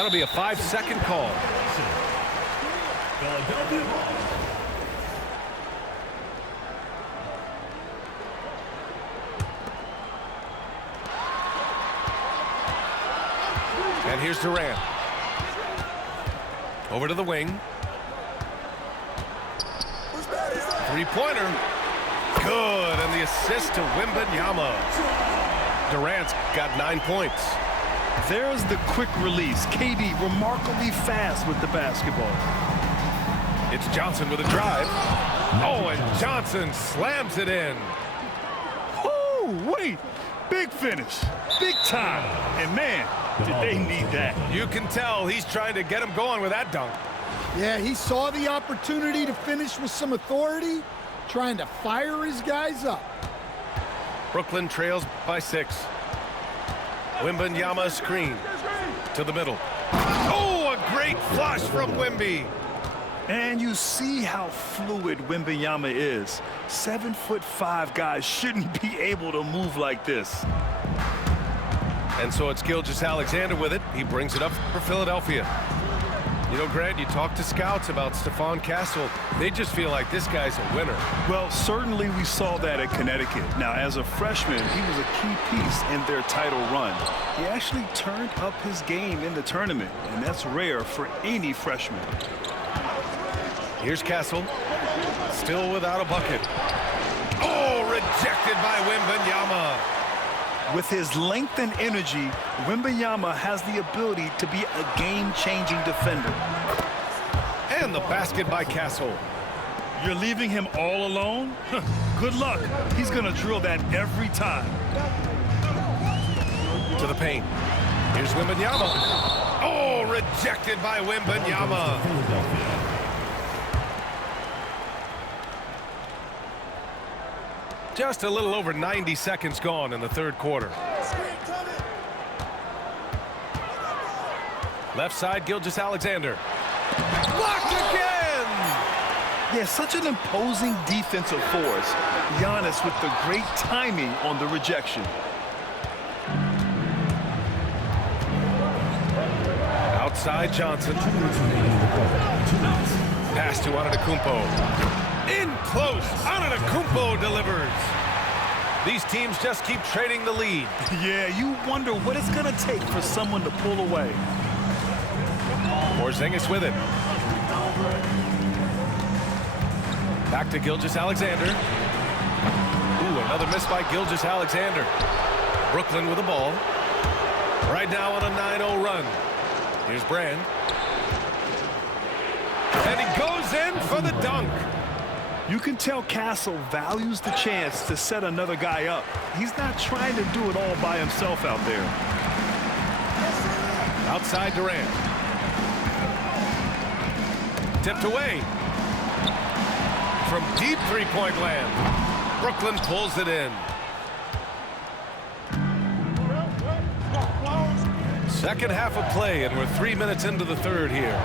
That'll be a 5-second call. And here's Durant. Over to the wing. Three-pointer. Good, and the assist to Wembanyama. Durant's got 9 points. There's the quick release. KD remarkably fast with the basketball. It's Johnson with a drive. Oh, and Johnson slams it in. Oh, wait. Big finish. Big time. And, man, did they need that. You can tell he's trying to get him going with that dunk. Yeah, he saw the opportunity to finish with some authority, trying to fire his guys up. Brooklyn trails by 6. Wembanyama screen to the middle. Oh, a great flush from Wemby. And you see how fluid Wembanyama is. 7'5" guys shouldn't be able to move like this. And so it's Gilgeous-Alexander with it. He brings it up for Philadelphia. You know, Grant, you talk to scouts about Stephon Castle. They just feel like this guy's a winner. Well, certainly we saw that at Connecticut. Now, as a freshman, he was a key piece in their title run. He actually turned up his game in the tournament, and that's rare for any freshman. Here's Castle, still without a bucket. Oh, rejected by Wembanyama. With his length and energy, Wembanyama has the ability to be a game-changing defender. And the basket by Castle. You're leaving him all alone? Good luck. He's going to drill that every time. To the paint. Here's Wembanyama. Oh, rejected by Wembanyama. Just a little over 90 seconds gone in the third quarter. Left side, Gilgeous-Alexander. Blocked again! Yeah, such an imposing defensive force. Giannis with the great timing on the rejection. Outside Johnson. Pass to Antetokounmpo. In close, Antetokounmpo delivers. These teams just keep trading the lead. Yeah, you wonder what it's going to take for someone to pull away. Porzingis with it. Back to Gilgeous-Alexander. Ooh, another miss by Gilgeous-Alexander. Brooklyn with the ball. Right now on a 9-0 run. Here's Brand. And he goes in for the dunk. You can tell Castle values the chance to set another guy up. He's not trying to do it all by himself out there. Outside Durant. Tipped away. From deep three-point land. Brooklyn pulls it in. Second half of play, and we're 3 minutes into the third here.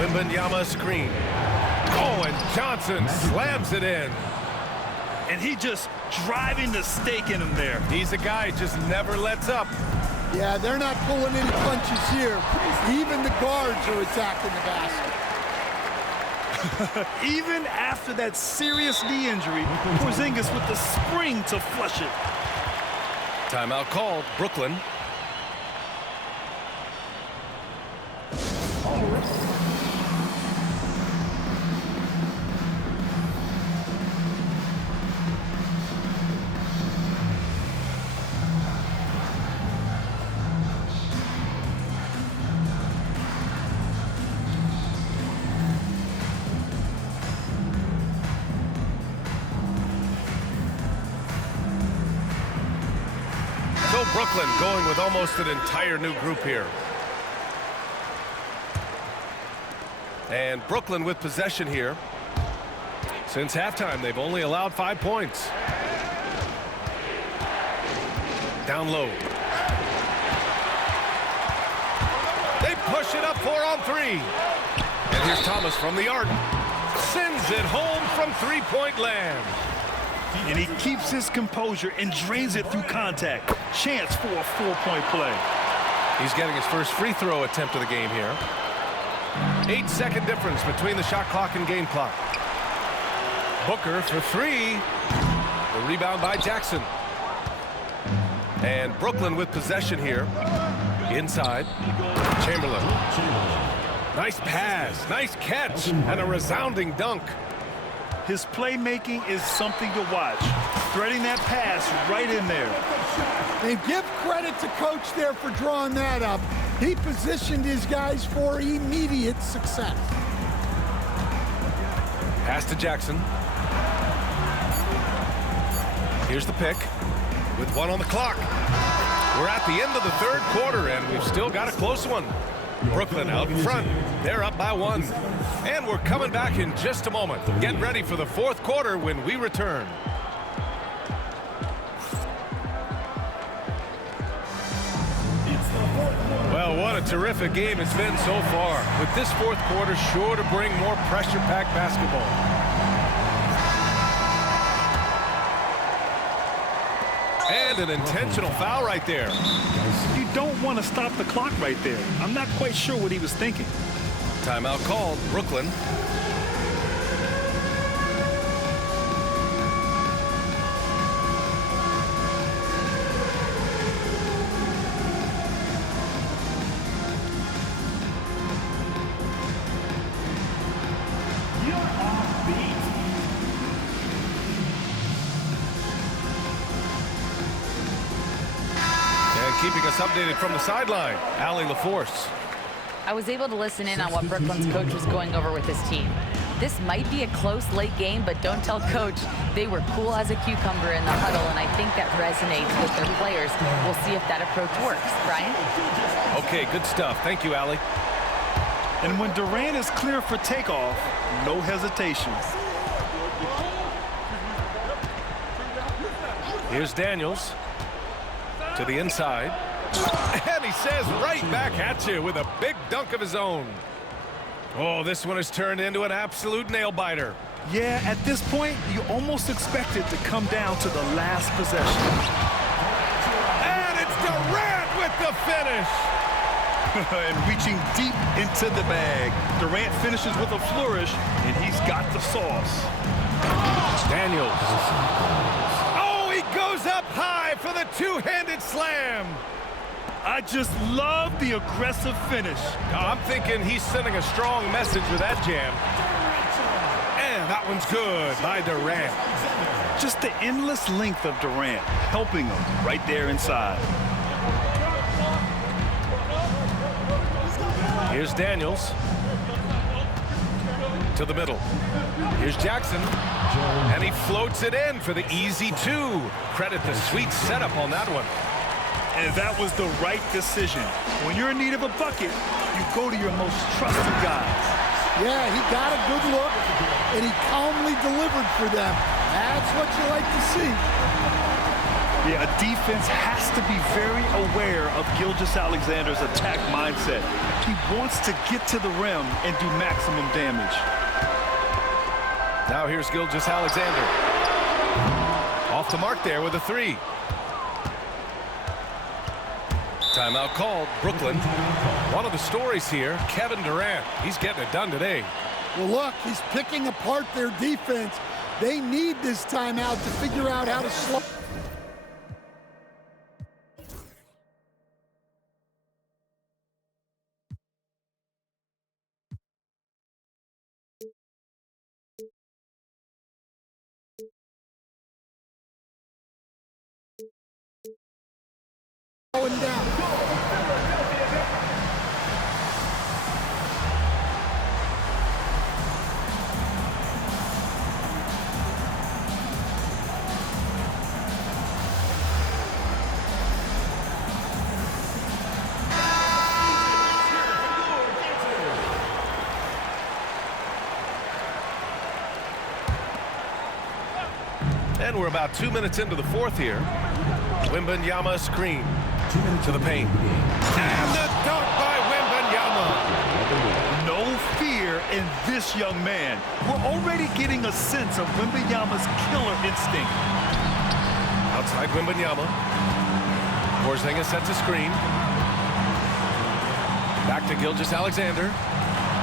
Wembanyama screen. Oh, and Johnson slams it in. And he just driving the stake in him there. He's a guy who just never lets up. Yeah, they're not pulling any punches here. Even the guards are attacking the basket. Even after that serious knee injury, Porzingis with the spring to flush it. Timeout called, Brooklyn. So Brooklyn going with almost an entire new group here. And Brooklyn with possession here. Since halftime, they've only allowed 5 points. Down low. They push it up 4-on-3. And here's Thomas from the arc. Sends it home from three-point land. And he keeps his composure and drains it through contact. Chance for a 4-point play. He's getting his first free throw attempt of the game here. 8-second difference between the shot clock and game clock. Booker for three. The rebound by Jackson. And Brooklyn with possession here. Inside. Chamberlain. Nice pass, nice catch, and a resounding dunk. His playmaking is something to watch. Threading that pass right in there. And give credit to Coach there for drawing that up. He positioned his guys for immediate success. Pass to Jackson. Here's the pick with 1 on the clock. We're at the end of the third quarter, and we've still got a close one. Brooklyn out in front. They're up by 1. And we're coming back in just a moment. Get ready for the fourth quarter when we return. Well, what a terrific game it's been so far. With this fourth quarter sure to bring more pressure-packed basketball. And an intentional foul right there. You don't want to stop the clock right there. I'm not quite sure what he was thinking. Timeout called. Brooklyn. Keeping us updated from the sideline, Allie LaForce. I was able to listen in on what Brooklyn's coach was going over with his team. This might be a close late game, but don't tell coach. They were cool as a cucumber in the huddle, and I think that resonates with their players. We'll see if that approach works. Brian? Okay, good stuff. Thank you, Allie. And when Durant is clear for takeoff, no hesitation. Here's Daniels. To the inside. And he says right back at you with a big dunk of his own. Oh, this one has turned into an absolute nail-biter. Yeah, at this point, you almost expect it to come down to the last possession. And it's Durant with the finish. And reaching deep into the bag. Durant finishes with a flourish, and he's got the sauce. Daniels. Oh, he goes up high for the two-handed slam. I just love the aggressive finish. I'm thinking he's sending a strong message with that jam. And that one's good by Durant. Just the endless length of Durant, helping him right there inside. Here's Daniels. To the middle. Here's Jackson. And he floats it in for the easy two. Credit the sweet setup on that one. And that was the right decision. When you're in need of a bucket, you go to your most trusted guys. Yeah, he got a good look, and he calmly delivered for them. That's what you like to see. Yeah, a defense has to be very aware of Gilgeous-Alexander's attack mindset. He wants to get to the rim and do maximum damage. Now here's Gilgeous-Alexander. Off the mark there with a three. Timeout called. Brooklyn. One of the stories here, Kevin Durant. He's getting it done today. Well, look, he's picking apart their defense. They need this timeout to figure out how to slow. Going down. And we're about 2 minutes into the fourth here. Wembanyama screen to the paint. And the dunk by Wembanyama. No fear in this young man. We're already getting a sense of Wembanyama's killer instinct. Outside Wembanyama. Porzingis sets a screen. Back to Gilgeous Alexander.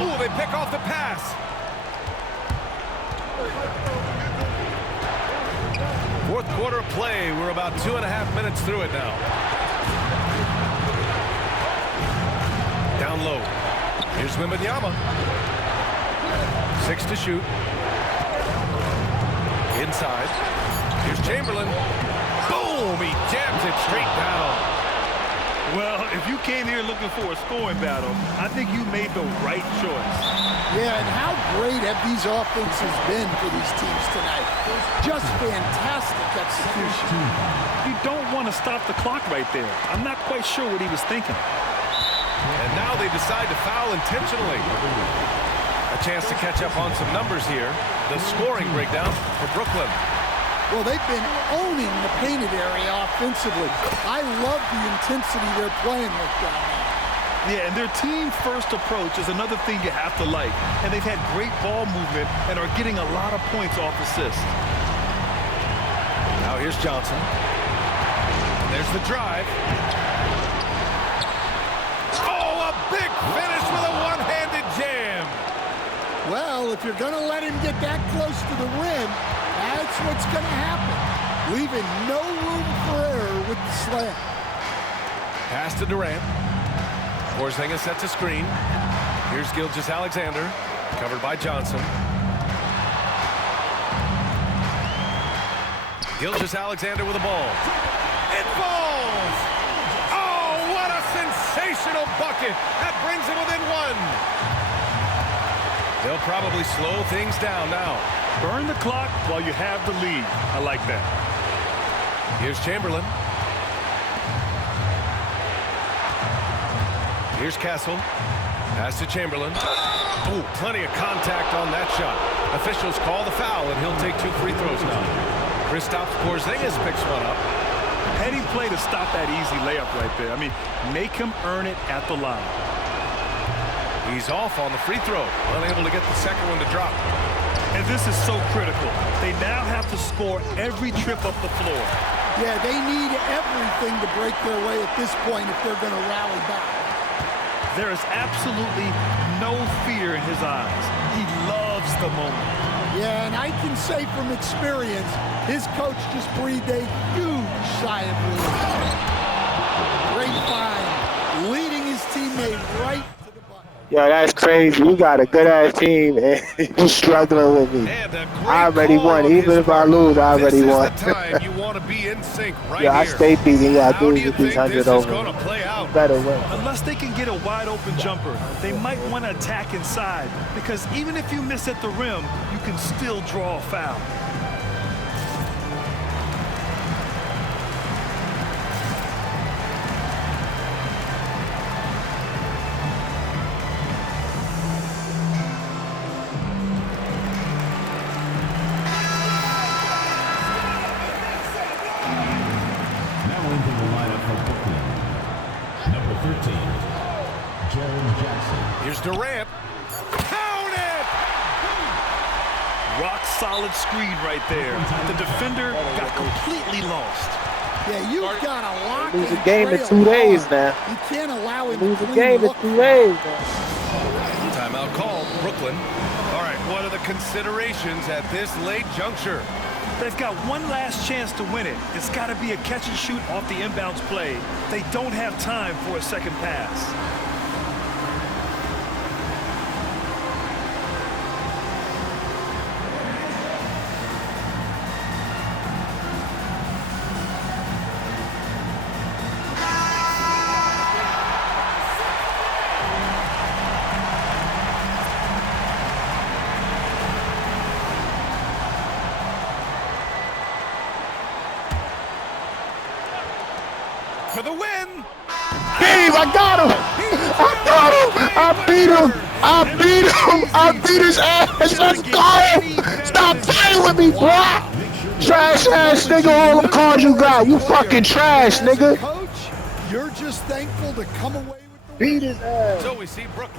Ooh, they pick off the pass. Fourth quarter of play. We're about 2.5 minutes through it now. Down low. Here's Wembanyama. 6 to shoot. Inside. Here's Chamberlain. Boom! He jams it straight down. Well, if you came here looking for a scoring battle, I think you made the right choice. Yeah, and how great have these offenses been for these teams tonight? Just fantastic execution. You don't want to stop the clock right there. I'm not quite sure what he was thinking. And now they decide to foul intentionally. A chance to catch up on some numbers here. The scoring breakdown for Brooklyn. Well, they've been owning the painted area offensively. I love the intensity they're playing with down there. Yeah, and their team-first approach is another thing you have to like. And they've had great ball movement and are getting a lot of points off assists. Now here's Johnson. And there's the drive. Oh, a big finish with a one-handed jam. Well, if you're going to let him get that close to the rim, that's what's going to happen. Leaving no room for error with the slam. Pass to Durant. Porzingis sets a screen. Here's Gilgeous Alexander, covered by Johnson. Gilgeous Alexander with the ball. It falls! Oh, what a sensational bucket! That brings him within one. They'll probably slow things down now. Burn the clock while you have the lead. I like that. Here's Chamberlain. Here's Castle. Pass to Chamberlain. Oh, plenty of contact on that shot. Officials call the foul, and he'll take 2 free throws now. Kristaps Porzingis picks one up. Heady play to stop that easy layup right there. I mean, make him earn it at the line. He's off on the free throw. Unable to get the second one to drop. And this is so critical. They now have to score every trip up the floor. Yeah, they need everything to break their way at this point if they're going to rally back. There is absolutely no fear in his eyes. He loves the moment. Yeah, and I can say from experience, his coach just breathed a huge sigh of relief. Great find, leading his teammate right to the bucket. Yo, that's crazy. You got a good-ass team, and you struggling with me. I already won. Even if I lose, I already won. This is the time you want to be in sync right Yeah, I here. stay beating y'all How do dudes you with these think this 100 is over. going to play out? Better win. Unless they can get a wide-open jumper, they might want to attack inside, because even if you miss at the rim, you can still draw a foul. Here's Durant. Count it! Rock solid screen right there. The defender got completely lost. Yeah, you've got to lock Lose a and game in trail 2 days hard. now. You can't allow him Lose to a clean game in look. 2 days now. Timeout called, Brooklyn. All right, what are the considerations at this late juncture? They've got one last chance to win it. It's got to be a catch and shoot off the inbounds play. They don't have time for a second pass. For the win! Dave, I got him! I got him! I beat him! I beat him! I beat his ass! Let's go! Stop playing with me, boy! Trash ass nigga, all the cards you got. You fucking trash, nigga. Coach, you're just thankful to come away with the Beat his ass. So we see Brooklyn.